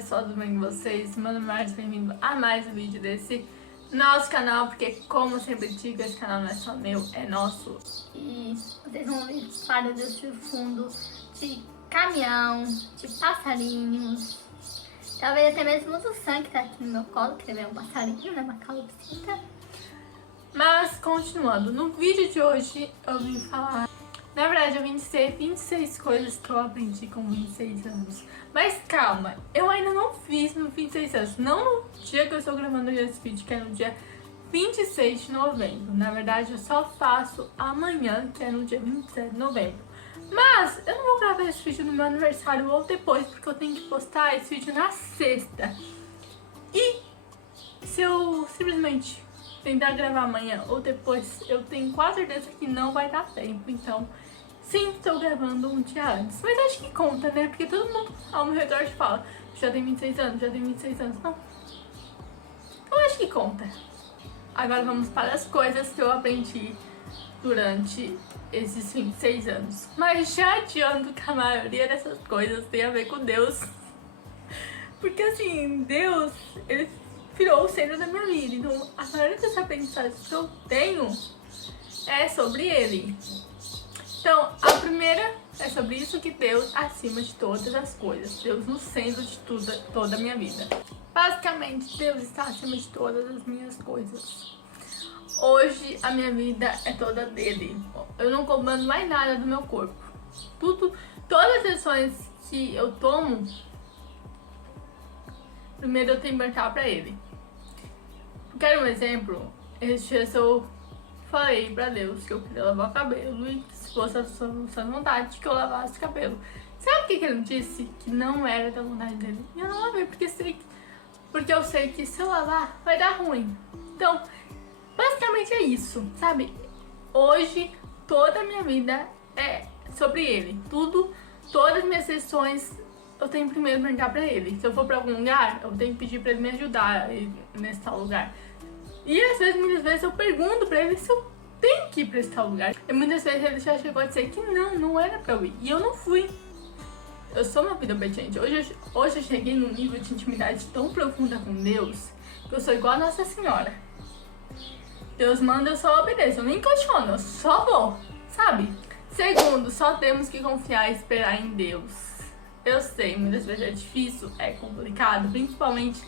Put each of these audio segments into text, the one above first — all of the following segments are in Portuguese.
pessoal, tudo bem com vocês? Meu nome é Marcos, bem-vindo a mais um vídeo desse nosso canal, porque como eu sempre digo, esse canal não é só meu, é nosso. E vocês vão ver vários de fundo de caminhão, de passarinhos, talvez até mesmo do sangue que tá aqui no meu colo, que também é um passarinho, né, uma calopsita. Mas, continuando, no vídeo de hoje eu vim falar... Na verdade, eu vim dizer 26 coisas que eu aprendi com 26 anos. Mas calma, eu ainda não fiz no 26 anos. Não no dia que eu estou gravando esse vídeo, que é no dia 26 de novembro. Na verdade, eu só faço amanhã, que é no dia 27 de novembro. Mas eu não vou gravar esse vídeo no meu aniversário ou depois, porque eu tenho que postar esse vídeo na sexta. E se eu simplesmente tentar gravar amanhã ou depois, eu tenho quase certeza que não vai dar tempo. Então, sim, estou gravando um dia antes. Mas acho que conta, né? Porque todo mundo ao meu redor fala, já tem 26 anos, já tem 26 anos. Não. Eu acho que conta. Agora vamos para as coisas que eu aprendi durante esses 26 anos. Mas já adianto que a maioria dessas coisas tem a ver com Deus. Porque assim, Deus, ele virou o centro da minha vida. Então, a maioria das aprendizagens que eu tenho é sobre ele. Então, a primeira é sobre isso, que Deus acima de todas as coisas. Deus no centro de tudo, toda a minha vida. Basicamente, Deus está acima de todas as minhas coisas. Hoje, a minha vida é toda dele. Eu não comando mais nada do meu corpo. Todas as decisões que eu tomo, primeiro eu tenho que perguntar pra ele. Quero um exemplo. Esse dia eu falei pra Deus que eu queria lavar o cabelo e que se fosse a sua vontade que eu lavasse o cabelo. Sabe o que ele me disse? Que não era da vontade dele. E eu não lavei porque eu sei que se eu lavar vai dar ruim. Então, basicamente é isso, sabe? Hoje, toda a minha vida é sobre ele. Todas as minhas sessões eu tenho que primeiro perguntar pra ele. Se eu for pra algum lugar, eu tenho que pedir pra ele me ajudar nesse tal lugar. E às vezes, muitas vezes eu pergunto pra ele se eu tenho que ir pra esse tal lugar. E muitas vezes ele já chegou a dizer que não era pra eu ir. E eu não fui. Eu sou uma vida obediente. Hoje eu cheguei num nível de intimidade tão profunda com Deus que eu sou igual a Nossa Senhora. Deus manda, eu só obedeço. Eu nem questiono, eu só vou, sabe? Segundo, só temos que confiar e esperar em Deus. Eu sei, muitas vezes é difícil, é complicado, principalmente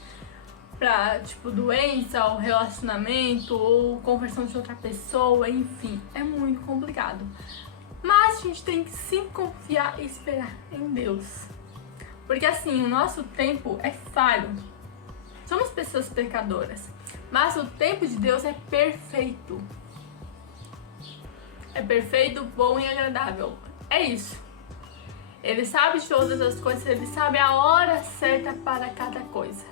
pra, tipo, doença, ou relacionamento, ou conversão de outra pessoa, enfim, é muito complicado. Mas a gente tem que sim confiar e esperar em Deus. Porque assim, o nosso tempo é falho. Somos pessoas pecadoras, mas o tempo de Deus é perfeito. É perfeito, bom e agradável. É isso. Ele sabe de todas as coisas, ele sabe a hora certa para cada coisa.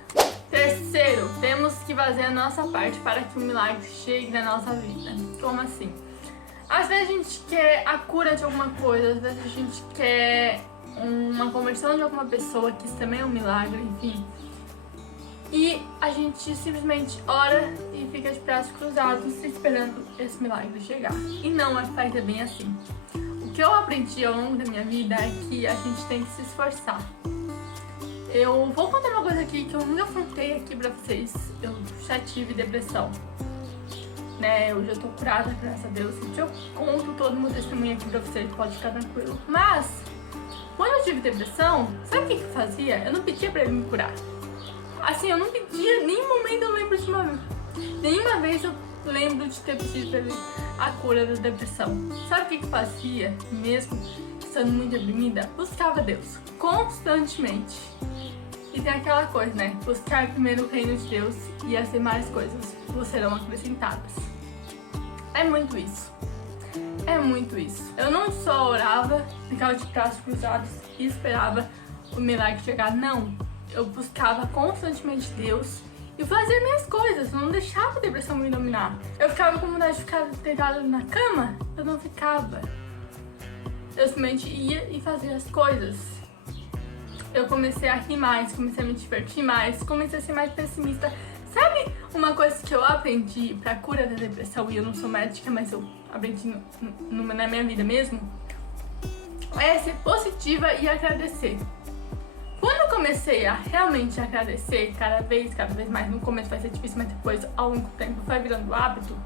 Terceiro, temos que fazer a nossa parte para que o milagre chegue na nossa vida. Como assim? Às vezes a gente quer a cura de alguma coisa, às vezes a gente quer uma conversão de alguma pessoa, que isso também é um milagre, enfim. E a gente simplesmente ora e fica de braços cruzados esperando esse milagre chegar. E não vai ser bem assim. O que eu aprendi ao longo da minha vida é que a gente tem que se esforçar. Eu vou contar uma coisa aqui que eu nunca contei aqui pra vocês. Eu já tive depressão, né? Eu já tô curada, graças a Deus. Eu conto todo o meu testemunho aqui pra vocês, pode ficar tranquilo. Mas, quando eu tive depressão, sabe o que eu fazia? Eu não pedia pra ele me curar. Assim, eu não pedia, nenhum momento eu lembro de nenhuma vez eu lembro de ter pedido pra ele a cura da depressão. Sabe o que eu fazia, mesmo estando muito deprimida? Buscava Deus, constantemente. E tem aquela coisa, né? Buscar primeiro o reino de Deus e as demais coisas vos serão acrescentadas. É muito isso. É muito isso. Eu não só orava, ficava de braços cruzados e esperava o milagre chegar, não. Eu buscava constantemente Deus e fazia minhas coisas, não deixava a depressão me dominar. Eu ficava com vontade de ficar deitada na cama, eu não ficava. Eu simplesmente ia e fazia as coisas. Eu comecei a rir mais, comecei a me divertir mais, comecei a ser mais pessimista. Sabe uma coisa que eu aprendi pra cura da depressão, e eu não sou médica, mas eu aprendi na minha vida mesmo? É ser positiva e agradecer. Quando eu comecei a realmente agradecer cada vez mais, no começo vai ser difícil, mas depois ao longo do tempo vai virando hábito.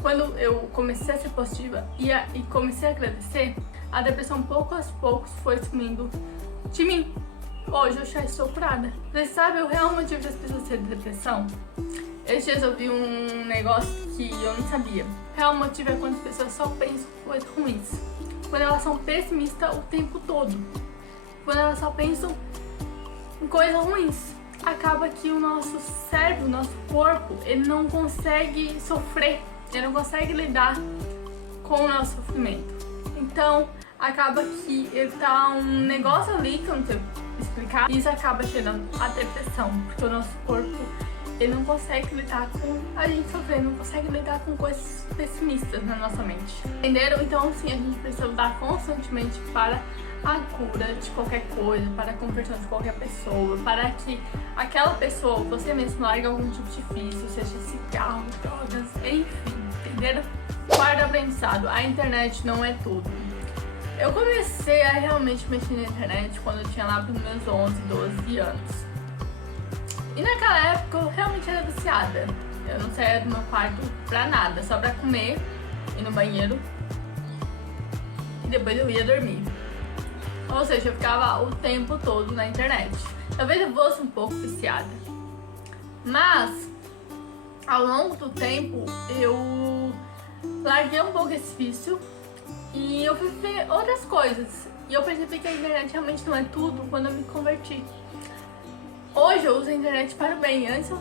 Quando eu comecei a ser positiva e comecei a agradecer, a depressão pouco a pouco foi sumindo de mim. Hoje eu já estou curada. Você sabe o real motivo das pessoas terem depressão? Esses dias eu vi um negócio que eu não sabia. O real motivo é quando as pessoas só pensam coisas ruins. Quando elas são pessimistas o tempo todo. Quando elas só pensam em coisas ruins. Acaba que o nosso cérebro, o nosso corpo, ele não consegue sofrer. Ele não consegue lidar com o nosso sofrimento. Então, acaba que ele tá um negócio ali que eu não sei explicar. E isso acaba gerando a depressão. Porque o nosso corpo, ele não consegue lidar com a gente sofrer, não consegue lidar com coisas pessimistas na nossa mente. Entenderam? Então, sim, a gente precisa lutar constantemente para a cura de qualquer coisa, para a conversão de qualquer pessoa, para que aquela pessoa, você mesmo, largue algum tipo de vício, seja cigarro, drogas, enfim, entenderam? Quarto aprendizado, a internet não é tudo. Eu comecei a realmente mexer na internet quando eu tinha lá pros meus 11, 12 anos. E naquela época eu realmente era viciada. Eu não saía do meu quarto pra nada, só pra comer, ir no banheiro e depois eu ia dormir. Ou seja, eu ficava o tempo todo na internet. Talvez eu fosse um pouco viciada. Mas, ao longo do tempo, eu larguei um pouco esse vício e eu fui ver outras coisas. E eu percebi que a internet realmente não é tudo quando eu me converti. Hoje eu uso a internet para o bem. Antes eu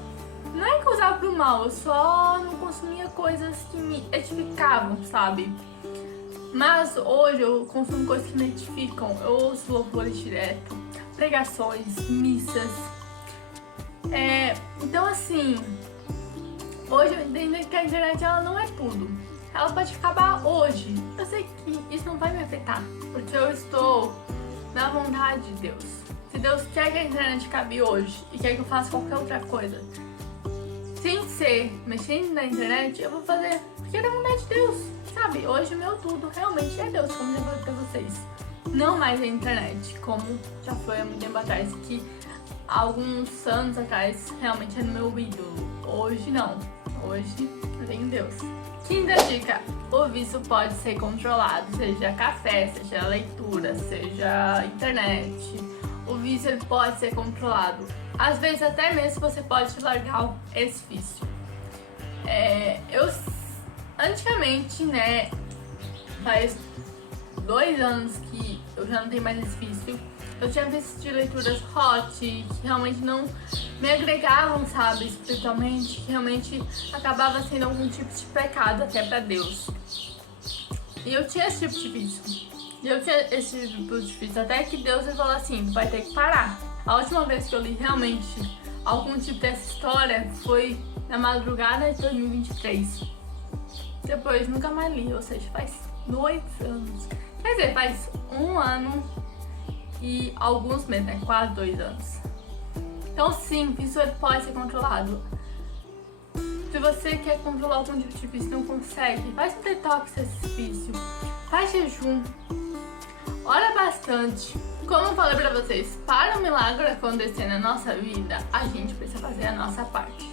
não é que eu usava para o mal, eu só não consumia coisas que me edificavam, sabe? Mas hoje eu consumo coisas que me edificam. Eu ouço louvores direto, pregações, missas. Então assim, hoje eu entendo que a internet ela não é tudo. Ela pode acabar hoje. Eu sei que isso não vai me afetar, porque eu estou na vontade de Deus. Se Deus quer que a internet acabe hoje e quer que eu faça qualquer outra coisa, sem ser mexendo na internet, eu vou fazer porque é da vontade de Deus, sabe? Hoje o meu tudo realmente é Deus, como já falei pra vocês. Não mais a internet, como já foi há muito tempo atrás, que há alguns anos atrás realmente era meu ídolo. Hoje não. Hoje eu tenho Deus. Quinta dica, o vício pode ser controlado, seja café, seja leitura, seja internet. O vício ele pode ser controlado. Às vezes até mesmo você pode largar esse vício. Antigamente, né, faz 2 anos que eu já não tenho mais esse vício. Eu tinha visto de leituras hot, que realmente não me agregavam, sabe, espiritualmente, que realmente acabava sendo algum tipo de pecado até pra Deus. E eu tinha esse tipo de vício. E eu tinha esse tipo de vício, até que Deus falou assim, tu vai ter que parar. A última vez que eu li realmente algum tipo dessa história foi na madrugada de 2023. Depois nunca mais li, ou seja, faz 2 anos. Quer dizer, faz 1 ano e alguns meses, né? Quase 2 anos. Então sim, vício pode ser controlado. Se você quer controlar algum tipo de vício e não consegue, faz um detox desse vício. Faz jejum. Ora bastante. Como eu falei pra vocês, para o milagre acontecer na nossa vida, a gente precisa fazer a nossa parte.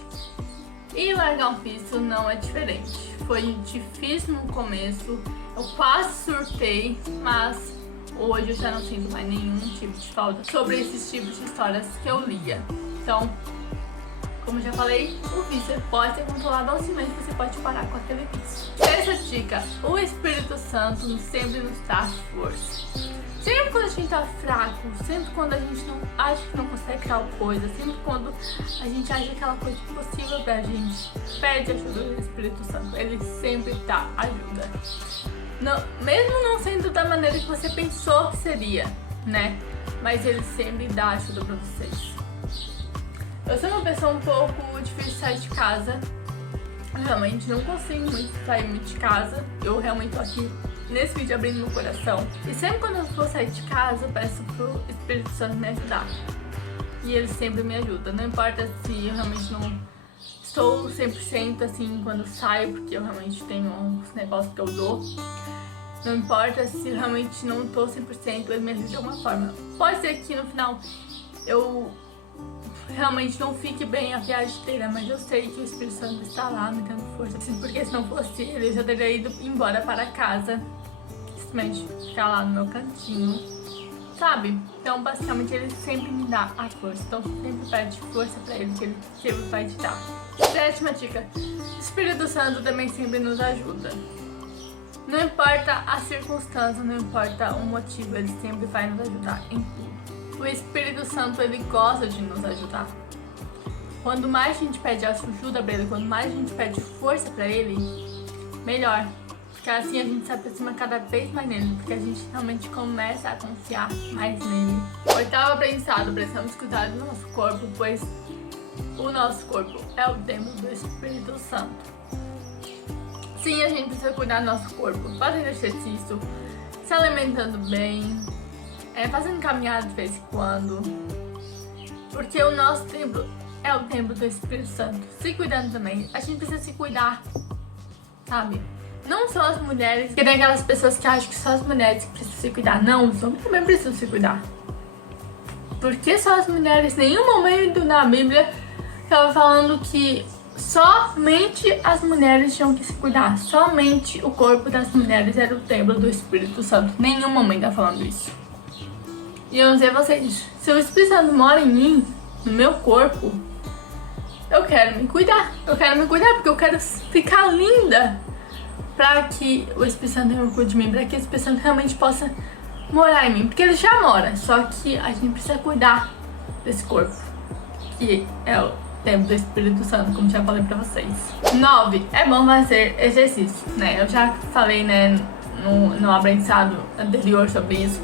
E largar um vício não é diferente. Foi difícil no começo, eu quase surtei, mas hoje eu já não sinto mais nenhum tipo de falta sobre esses tipos de histórias que eu lia. Então, como eu já falei, o vício pode ser controlado ou simplesmente você pode parar com aquele vício. Terceira dica, o Espírito Santo sempre nos dá força. Sempre quando a gente tá fraco, sempre quando a gente não acha que não consegue tal coisa, sempre quando a gente acha aquela coisa impossível pra gente, pede ajuda do Espírito Santo. Ele sempre dá ajuda. Não, mesmo não sendo da maneira que você pensou que seria, né? Mas ele sempre dá ajuda pra vocês. Eu sou uma pessoa um pouco difícil de sair de casa. Eu realmente não consigo sair muito de casa. Eu realmente tô aqui nesse vídeo abrindo meu coração. E sempre quando eu for sair de casa, eu peço pro Espírito Santo me ajudar. E ele sempre me ajuda. Não importa se eu realmente não estou 100% assim quando eu saio, porque eu realmente tenho uns negócios que eu dou. Não importa se eu realmente não tô 100%, ele me ajuda de alguma forma. Pode ser que no final eu realmente não fique bem a viagem inteira, mas eu sei que o Espírito Santo está lá me dando força, porque se não fosse ele, eu já teria ido embora para casa, simplesmente ficar lá no meu cantinho, sabe? Então, basicamente, ele sempre me dá a força, então sempre pede força pra ele, que ele sempre vai te dar. 7ª dica: o Espírito Santo também sempre nos ajuda. Não importa a circunstância, não importa o motivo, ele sempre vai nos ajudar em tudo. O Espírito Santo, ele gosta de nos ajudar. Quando mais a gente pede ajuda pra ele, quando mais a gente pede força pra ele, melhor. Porque assim a gente se aproxima cada vez mais nele, porque a gente realmente começa a confiar mais nele. 8º aprendizado: precisamos cuidar do nosso corpo, pois o nosso corpo é o templo do Espírito Santo. Sim, a gente precisa cuidar do nosso corpo, fazendo exercício, se alimentando bem, fazendo caminhada de vez em quando, porque o nosso templo é o templo do Espírito Santo. Se cuidando também, a gente precisa se cuidar, sabe? Não só as mulheres, porque tem aquelas pessoas que acham que só as mulheres que precisam se cuidar. Não, os homens também precisam se cuidar. Porque só as mulheres? Nenhum momento na Bíblia estava falando que somente as mulheres tinham que se cuidar. Somente o corpo das mulheres era o templo do Espírito Santo. Nenhum momento tá falando isso. E eu não sei vocês, se o Espírito Santo mora em mim, no meu corpo, eu quero me cuidar. Eu quero me cuidar porque eu quero ficar linda, pra que o Espírito Santo cuide de mim, pra que o Espírito Santo realmente possa morar em mim. Porque ele já mora, só que a gente precisa cuidar desse corpo, que é o templo do Espírito Santo, como já falei pra vocês. 9. É bom fazer exercício, né? Eu já falei, né, no aprendizado anterior sobre isso,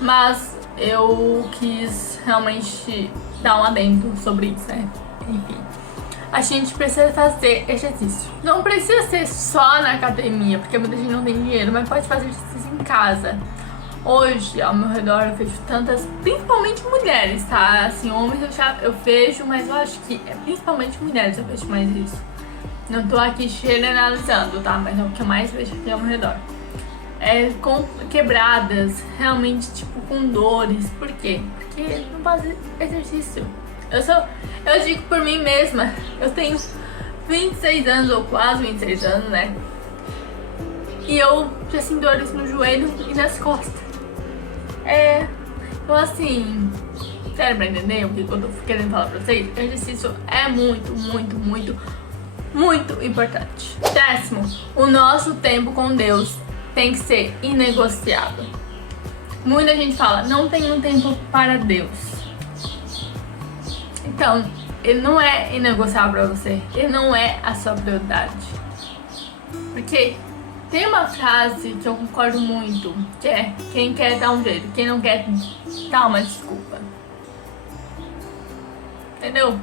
mas eu quis realmente dar um adendo sobre isso, né? Enfim, a gente precisa fazer exercício. Não precisa ser só na academia, porque muita gente não tem dinheiro, mas pode fazer exercício em casa. Hoje, ao meu redor, eu vejo tantas, principalmente mulheres, tá? Assim, homens eu vejo, mas eu acho que é principalmente mulheres eu vejo mais isso. Não tô aqui generalizando, tá? Mas é o que eu mais vejo aqui ao meu redor. Com quebradas, realmente, tipo, com dores. Por quê? Porque não faz exercício. Eu digo por mim mesma, eu tenho 26 anos, ou quase 26 anos, né? E eu já sinto dores no joelho e nas costas. Então assim, sério, pra entender o que eu tô querendo falar pra vocês, o exercício é muito, muito, muito, muito importante. 10º, o nosso tempo com Deus tem que ser inegociável. Muita gente fala, não tenho tempo para Deus. Então, ele não é inegociável pra você, ele não é a sua prioridade. Porque tem uma frase que eu concordo muito, que é: quem quer dá um jeito, quem não quer dá uma desculpa. Entendeu?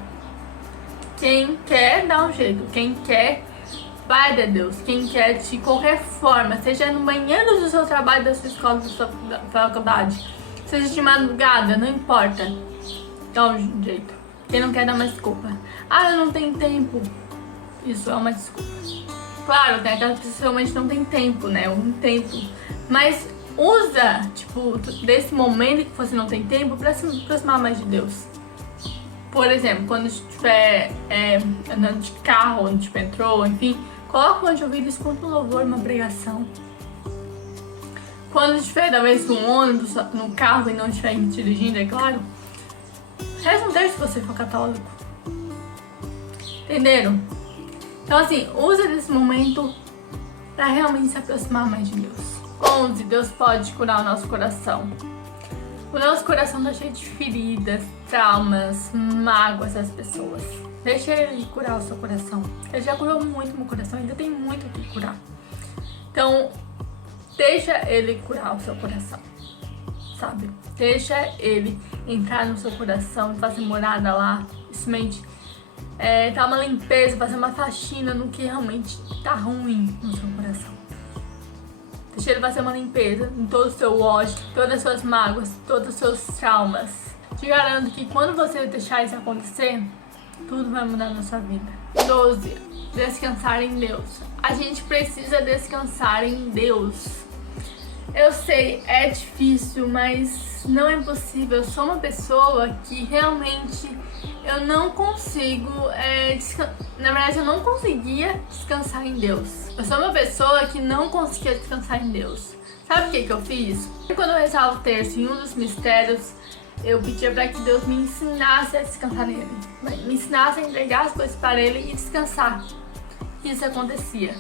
Quem quer dá um jeito, quem quer vai de Deus, quem quer de qualquer forma, seja no banheiro do seu trabalho, da sua escola, da sua faculdade, seja de madrugada, não importa, dá um jeito. Quem não quer dá uma desculpa. Ah, eu não tenho tempo. Isso é uma desculpa. Claro, tem aquelas pessoas que realmente não tem tempo, né? Um tempo. Mas usa, tipo, desse momento que você não tem tempo pra se aproximar mais de Deus. Por exemplo, quando estiver andando de carro, onde tipo, entrou, enfim, coloca o fone de ouvido e escuta um louvor, uma pregação. Quando estiver, talvez, no ônibus, no carro e não estiver dirigindo, é claro, reza um terço se você for católico. Entenderam? Então assim, usa desse momento pra realmente se aproximar mais de Deus. 11. Deus pode curar o nosso coração. O nosso coração tá cheio de feridas, traumas, mágoas das pessoas. Deixa ele curar o seu coração. Ele já curou muito meu coração, ainda tem muito o que curar. Então, deixa ele curar o seu coração, sabe? Deixa ele entrar no seu coração e fazer morada lá. Simplesmente dar uma limpeza, fazer uma faxina no que realmente tá ruim no seu coração. Deixa ele fazer uma limpeza em todo o seu ódio, todas as suas mágoas, todos os seus traumas. Te garanto que quando você deixar isso acontecer, tudo vai mudar na sua vida. 12. Descansar em Deus. A gente precisa descansar em Deus. Eu sei, é difícil, mas não é impossível. Eu sou uma pessoa que realmente eu não consigo, na verdade eu não conseguia descansar em Deus. Eu sou uma pessoa que não conseguia descansar em Deus. Sabe o que eu fiz? Quando eu rezava o terço em um dos mistérios, eu pedia para que Deus me ensinasse a descansar nele. Me ensinasse a entregar as coisas para ele e descansar. Isso acontecia.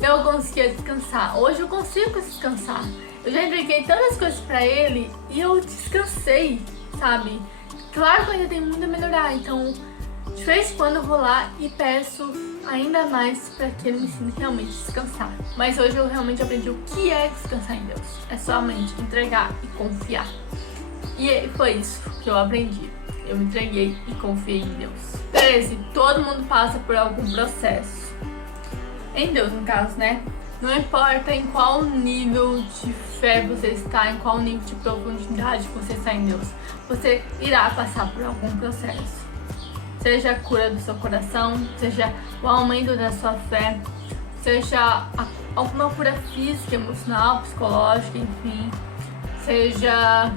Eu conseguia descansar. Hoje eu consigo descansar. Eu já entreguei tantas coisas pra ele e eu descansei, sabe? Claro que eu ainda tenho muito a melhorar, então de vez em quando eu vou lá e peço ainda mais pra que ele me ensine realmente a descansar. Mas hoje eu realmente aprendi o que é descansar em Deus. É somente entregar e confiar. E foi isso que eu aprendi. Eu me entreguei e confiei em Deus. 13. Todo mundo passa por algum processo. Em Deus, no caso, né? Não importa em qual nível de fé você está, em qual nível de profundidade você está em Deus, você irá passar por algum processo. Seja a cura do seu coração, seja o aumento da sua fé, seja alguma cura física, emocional, psicológica, enfim. Seja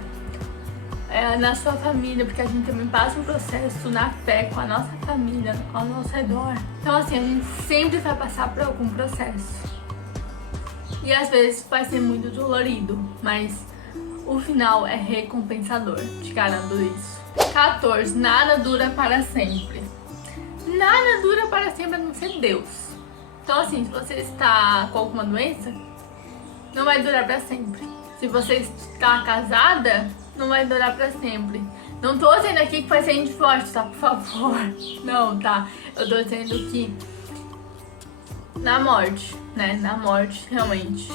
na sua família, porque a gente também passa um processo na fé com a nossa família, ao nosso redor. Então assim, a gente sempre vai passar por algum processo. E às vezes vai ser muito dolorido, mas o final é recompensador, te garanto isso. 14. Nada dura para sempre. Nada dura para sempre a não ser Deus. Então assim, se você está com alguma doença, não vai durar para sempre. Se você está casada, não vai durar pra sempre. Não tô dizendo aqui que vai ser divórcio, tá? Por favor. Não, tá? Eu tô dizendo que na morte, né? Na morte, realmente.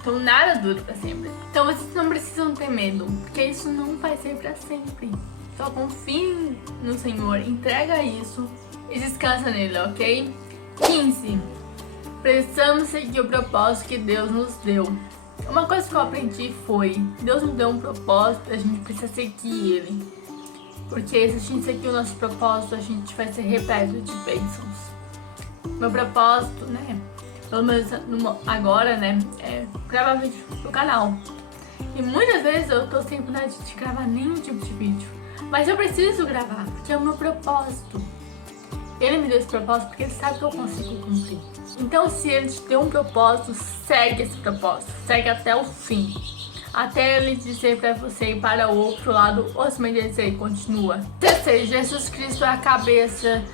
Então nada dura pra sempre. Então vocês não precisam ter medo, porque isso não vai ser pra sempre. Só confie no Senhor, entrega isso e descansa nele, ok? 15. Precisamos seguir o propósito que Deus nos deu. Uma coisa que eu aprendi foi, Deus nos deu um propósito, a gente precisa seguir ele. Porque se a gente seguir o nosso propósito, a gente vai ser repleto de bênçãos. Meu propósito, né, pelo menos agora, né, é gravar vídeo pro canal. E muitas vezes eu tô sem vontade de gravar nenhum tipo de vídeo. Mas eu preciso gravar, porque é o meu propósito. Ele me deu esse propósito porque ele sabe que eu consigo cumprir. Então, se ele te deu um propósito, segue esse propósito. Segue até o fim. Até ele dizer pra você ir para o outro lado, ou se ele dizer, continua. 16. Jesus Cristo é a cabeça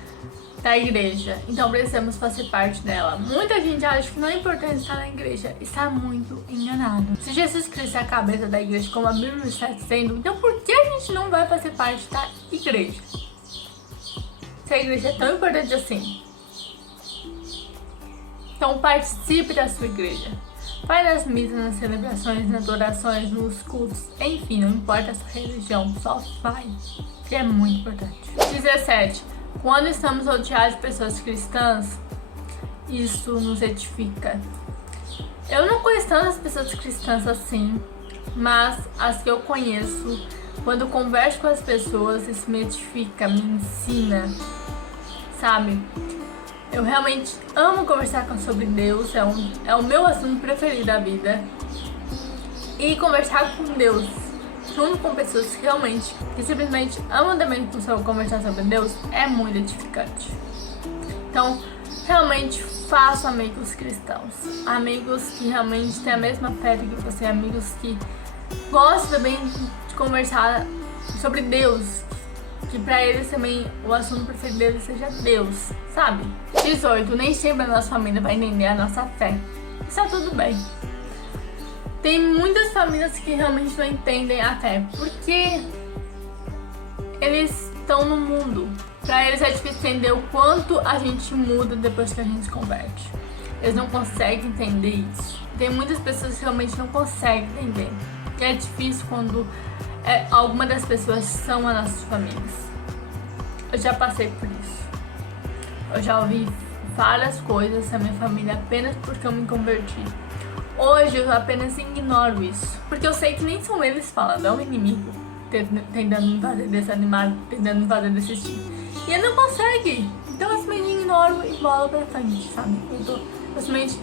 da igreja. Então, precisamos fazer parte dela. Muita gente acha que não é importante estar na igreja. Está muito enganado. Se Jesus Cristo é a cabeça da igreja, como a Bíblia está dizendo, então por que a gente não vai fazer parte da igreja? Se a igreja é tão importante assim. Então participe da sua igreja. Vai nas missas, nas celebrações, nas orações, nos cultos. Enfim, não importa a sua religião, só vai. Que é muito importante. 17. Quando estamos rodeados de pessoas cristãs, isso nos edifica. Eu não conheço tantas pessoas cristãs assim, mas as que eu conheço, quando eu converso com as pessoas, isso me edifica, me ensina, sabe? Eu realmente amo conversar sobre Deus, é o meu assunto preferido da vida. E conversar com Deus, junto com pessoas que realmente, que simplesmente amam também conversar sobre Deus, é muito edificante. Então, realmente faça amigos cristãos, amigos que realmente têm a mesma fé que você, amigos que gostam também de conversar sobre Deus, que pra eles também o assunto preferido deles seja Deus, sabe? 18. Nem sempre a nossa família vai entender a nossa fé. Está tudo bem. Tem muitas famílias que realmente não entendem a fé, porque eles estão no mundo. Pra eles é difícil entender o quanto a gente muda depois que a gente se converte. Eles não conseguem entender isso. Tem muitas pessoas que realmente não conseguem entender. E é difícil quando alguma das pessoas são as nossas famílias. Eu já passei por isso. Eu já ouvi várias coisas da minha família apenas porque eu me converti. Hoje eu apenas ignoro isso, porque eu sei que nem são eles falando, é o inimigo tentando me fazer desanimar, tentando me fazer desistir. E ele não consegue. Então eu simplesmente ignoro e bola pra frente, sabe? Eu simplesmente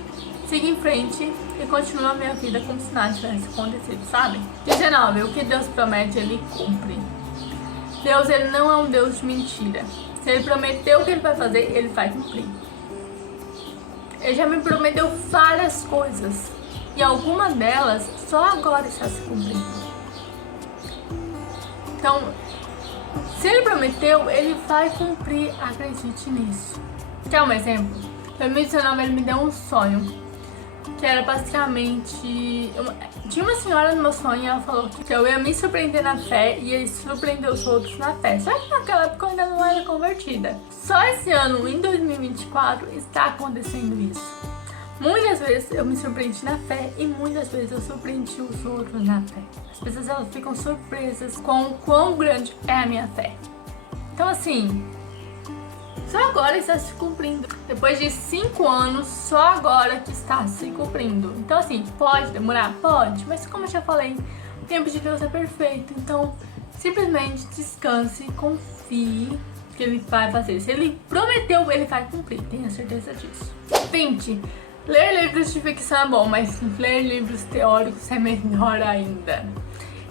sigo em frente e continuo a minha vida como se nada tivesse acontecido, sabe? 19. O que Deus promete, Ele cumpre. Deus, Ele não é um Deus de mentira. Se Ele prometeu o que Ele vai fazer, Ele vai cumprir. Ele já me prometeu várias coisas e alguma delas só agora está se cumprindo. Então, se Ele prometeu, Ele vai cumprir, acredite nisso. Quer um exemplo? Em 2019 Ele me deu um sonho, que era basicamente... Tinha uma senhora no meu sonho e ela falou que eu ia me surpreender na fé e ia surpreender os outros na fé. Só que naquela época eu ainda não era convertida. Só esse ano, em 2024, está acontecendo isso. Muitas vezes eu me surpreendi na fé e muitas vezes eu surpreendi os outros na fé. As pessoas elas ficam surpresas com o quão grande é a minha fé. Então assim, só agora está se cumprindo. Depois de 5 anos, só agora que está se cumprindo. Então assim, pode demorar? Pode. Mas como eu já falei, o tempo de Deus é perfeito. Então simplesmente descanse, confie que Ele vai fazer. Se Ele prometeu, Ele vai cumprir. Tenha certeza disso. 20. Ler livros de ficção é bom, mas ler livros teóricos é melhor ainda.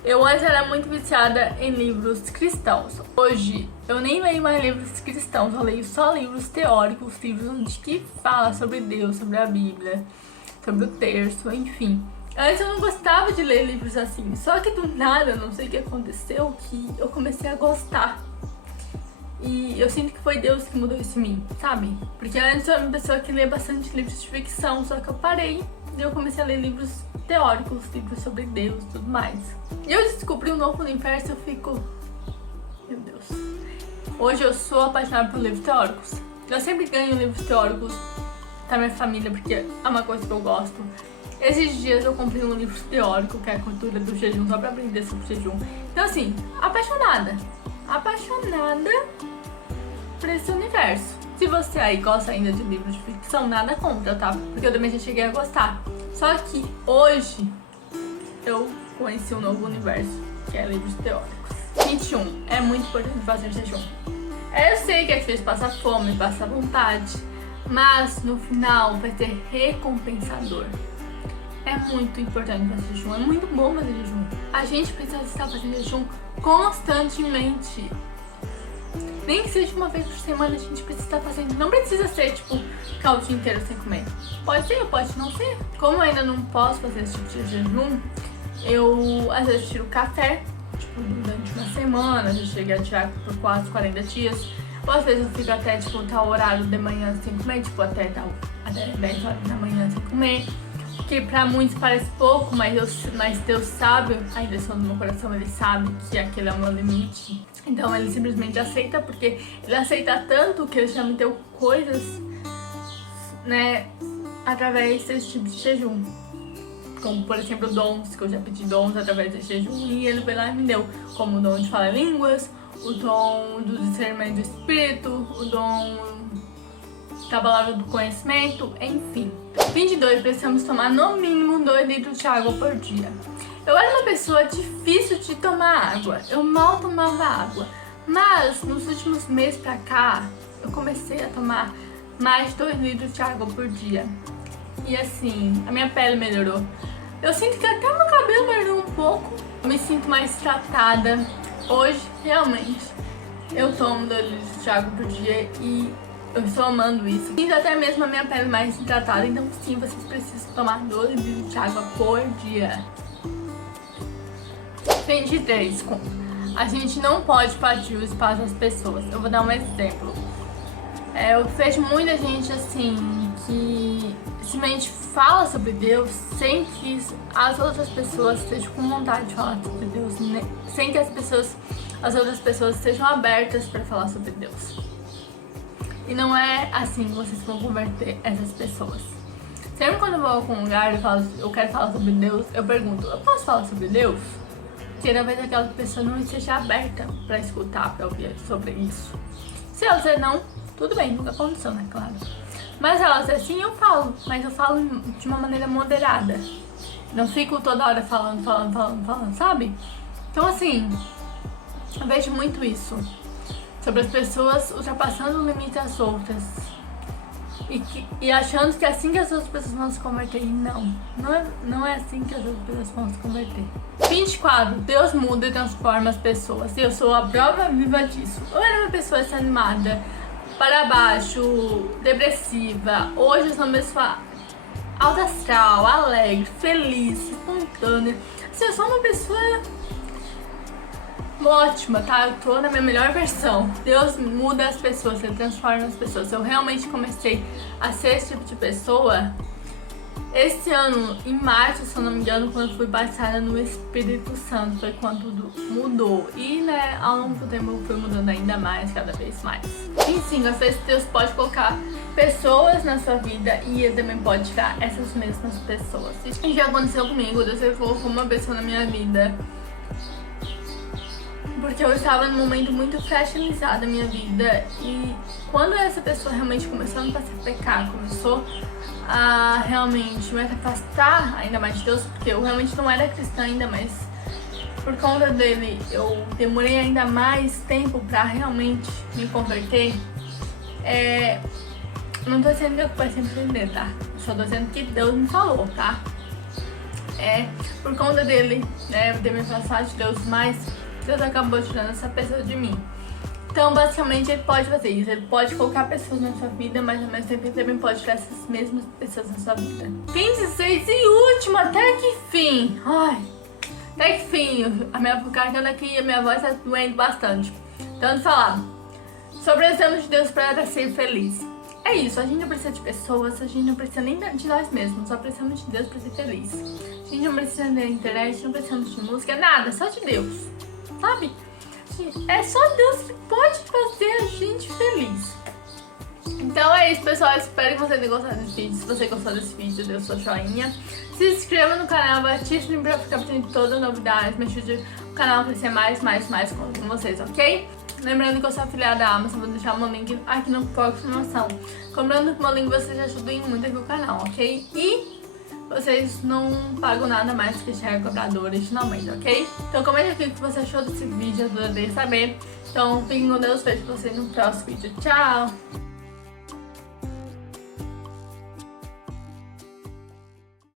Eu antes era muito viciada em livros cristãos. Hoje, eu nem leio mais livros cristãos, eu leio só livros teóricos, livros onde que fala sobre Deus, sobre a Bíblia, sobre o terço, enfim. Antes eu não gostava de ler livros assim, só que do nada, não sei o que aconteceu, que eu comecei a gostar. E eu sinto que foi Deus que mudou isso em mim, sabe? Porque antes eu era uma pessoa que lê bastante livros de ficção, só que eu parei e eu comecei a ler livros teóricos, livros sobre Deus e tudo mais. E eu descobri um novo universo e eu fico... Meu Deus. Hoje eu sou apaixonada por livros teóricos. Eu sempre ganho livros teóricos da minha família, porque é uma coisa que eu gosto. Esses dias eu comprei um livro teórico, que é a cultura do jejum, só pra aprender sobre jejum. Então assim, apaixonada por esse universo. Se você aí gosta ainda de livros de ficção, nada contra, tá? Porque eu também já cheguei a gostar. Só que hoje eu conheci um novo universo, que é livros teóricos. 21. É muito importante fazer jejum. Eu sei que é difícil passar fome, passar vontade, mas no final vai ser recompensador. É muito importante fazer jejum, é muito bom fazer jejum. A gente precisa estar fazendo jejum constantemente. Nem que seja uma vez por semana, a gente precisa estar fazendo. Não precisa ser, tipo, ficar o dia inteiro sem comer. Pode ser, pode não ser. Como eu ainda não posso fazer esse tipo de jejum, eu às vezes tiro café, tipo, durante uma semana, já cheguei a tirar por quase 40 dias. Ou às vezes eu fico até, tipo, tal horário de manhã sem comer, tipo, até 10 horas da manhã sem comer. Que pra muitos parece pouco, mas Deus sabe, a intenção do meu coração, Ele sabe que aquele é o meu limite. Então Ele simplesmente aceita, porque Ele aceita tanto que Ele já me deu coisas, né, através desse tipo de jejum. Como, por exemplo, dons, que eu já pedi dons através desse jejum e Ele foi lá e me deu. Como o dom de falar línguas, o dom do discernimento do Espírito, o dom da palavra do conhecimento, enfim. 22. Precisamos tomar no mínimo 2 litros de água por dia. Eu era uma pessoa difícil de tomar água, eu mal tomava água, mas nos últimos meses pra cá, eu comecei a tomar mais de 2 litros de água por dia. E assim, a minha pele melhorou. Eu sinto que até meu cabelo melhorou um pouco, eu me sinto mais tratada. Hoje, realmente, eu tomo 2 litros de água por dia e eu estou amando isso. Sinto até mesmo a minha pele mais hidratada, então sim, vocês precisam tomar 2 litros de água por dia. 23. A gente não pode partir o espaço das pessoas. Eu vou dar um exemplo. Eu vejo muita gente assim, que simplesmente fala sobre Deus sem que as outras pessoas estejam com vontade de falar sobre Deus, né? Sem que as outras pessoas estejam abertas para falar sobre Deus. E não é assim que vocês vão converter essas pessoas. Sempre quando eu vou a algum lugar e eu quero falar sobre Deus, eu pergunto, eu posso falar sobre Deus? Que talvez aquela pessoa não esteja aberta para escutar, para ouvir sobre isso. Se ela dizer não, tudo bem, nunca aconteceu, né? Claro. Mas ela dizer sim, eu falo, mas eu falo de uma maneira moderada. Não fico toda hora falando, sabe? Então assim, eu vejo muito isso. Sobre as pessoas ultrapassando o limite das outras. e achando que é assim que as outras pessoas vão se converter. E não é assim que as outras pessoas vão se converter. 24. Deus muda e transforma as pessoas. E eu sou a prova viva disso. Eu era uma pessoa desanimada, para baixo, depressiva. Hoje eu sou uma pessoa alta astral, alegre, feliz, espontânea. Assim, eu sou uma pessoa ótima, tá? Eu tô na minha melhor versão. Deus muda as pessoas, Ele transforma as pessoas. Eu realmente comecei a ser esse tipo de pessoa esse ano, em março, se eu não me engano, quando eu fui batizada no Espírito Santo, foi quando tudo mudou. E, né, ao longo do tempo eu fui mudando ainda mais, cada vez mais. E sim, às vezes Deus pode colocar pessoas na sua vida e Ele também pode tirar essas mesmas pessoas. Isso já aconteceu comigo, Deus colocou uma pessoa na minha vida porque eu estava num momento muito fragilizado da minha vida. E quando essa pessoa realmente começou a me fazer pecar, começou a realmente me afastar ainda mais de Deus, porque eu realmente não era cristã ainda, mas por conta dele eu demorei ainda mais tempo pra realmente me converter. Não tô dizendo que eu comecei a entender, tá? Eu só tô dizendo que Deus me falou, tá? Por conta dele, né, de me afastar de Deus, mas Deus acabou tirando essa pessoa de mim. Então, basicamente, Ele pode fazer isso. Ele pode colocar pessoas na sua vida, mas ao mesmo tempo Ele também pode tirar essas mesmas pessoas na sua vida. 26 e último, até que fim. Ai, até que fim. A minha garganta aqui e a minha voz tá doendo bastante. Tanto falar. Só precisamos de Deus para ser feliz. É isso, a gente não precisa de pessoas, a gente não precisa nem de nós mesmos, só precisamos de Deus para ser feliz. A gente não precisa da internet, não precisamos de música, nada, só de Deus. Sabe? É só Deus que pode fazer a gente feliz. Então é isso, pessoal. Espero que você tenha gostado desse vídeo. Se você gostou desse vídeo, dê o seu joinha. Se inscreva no canal, ative o sininho pra ficar por dentro de todas as novidades. Me ajude o canal a crescer mais com vocês, ok? Lembrando que eu sou afiliada da Amazon, vou deixar o meu link aqui no box de informação. Comprando com o meu link, vocês ajudam muito aqui o canal, ok? E vocês não pagam nada mais que share cobrador originalmente, ok? Então comenta aqui o que você achou desse vídeo, eu adoraria saber. Então fiquem com Deus, vejo vocês no próximo vídeo. Tchau!